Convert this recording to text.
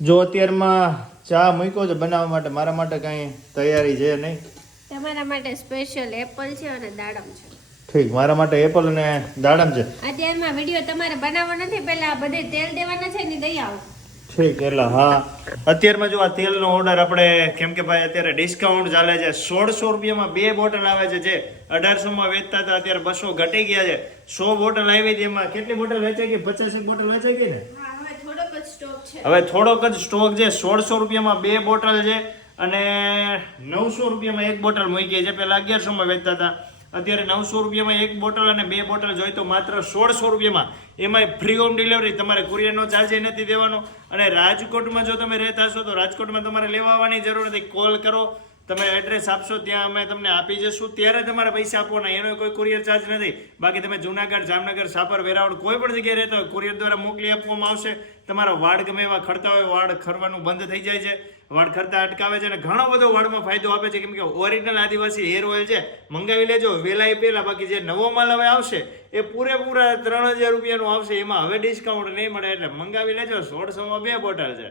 જો અત્યારમાં ચા મૂક્યો છે બનાવવા માટે, મારા માટે કઈ તૈયારી છે નહીં? તમારા માટે સ્પેશિયલ એપલ છે અને દાડમ છે. ઠીક, મારા માટે એપલ અને દાડમ છે. અત્યારમાં વિડીયો તમારે બનાવવો નથી, પહેલા આ બધે તેલ દેવાના છે ને દઈ આવો. ઠીક, એટલે હા અત્યારમાં જો આ તેલનો ઓર્ડર આપણે, કેમ કે ભાઈ અત્યારે ડિસ્કાઉન્ટ ચાલે છે, 1600 રૂપિયામાં 2 બોટલ આવે છે, જે 1800 માં વેચતા હતા અત્યારે 200 ઘટી ગયા છે. 100 બોટલ આવી હતી, એમાં કેટલી બોટલ વેચાઈ ગઈ? 50 બોટલ વેચાઈ ગઈ ને. હવે થોડોક જ સ્ટોક છે. હવે થોડોક જ સ્ટોક છે. 1600 રૂપિયામાં 2 બોટલ છે અને 900 રૂપિયામાં 1 બોટલ મૂકી છે. પેલા 1100 માં વેચતા હતા, અત્યારે 900 રૂપિયામાં 1 બોટલ અને 2 બોટલ જોઈ તો માત્ર 1600 રૂપિયામાં. એમાંય ફ્રી હોમ ડિલિવરી, તમારે કુરિયરનો ચાર્જ નથી દેવાનો. અને રાજકોટમાં જો તમે રહેતા હશો તો રાજકોટમાં તમારે લેવા આવવાની જરૂર નથી. કોલ કરો, તમે એડ્રેસ આપશો, ત્યાં અમે તમને આપી જશું, ત્યારે તમારે પૈસા આપવાના, એનો કોઈ કુરિયર ચાર્જ નથી. બાકી તમે જુનાગઢ, જામનગર, સાપર, વેરાવળ કોઈ પણ જગ્યાએ રહેતા હોય, કુરિયર દ્વારા મોકલી આપવામાં આવશે. તમારા વાળ ગમે એવા ખરતા હોય, વાળ ખરવાનું બંધ થઈ જાય છે, વાળ ખરતા અટકાવે છે અને ઘણો બધો વાળમાં ફાયદો આપે છે. કેમ કે ઓરિજિનલ આદિવાસી હેર ઓઇલ છે, મંગાવી લેજો વેલા પહેલા. બાકી જે નવો માલ હવે આવશે એ પૂરેપૂરા 3000 રૂપિયાનું આવશે, એમાં હવે ડિસ્કાઉન્ટ નહીં મળે, એટલે મંગાવી લેજો. 1600 માં 2 બોટલ છે.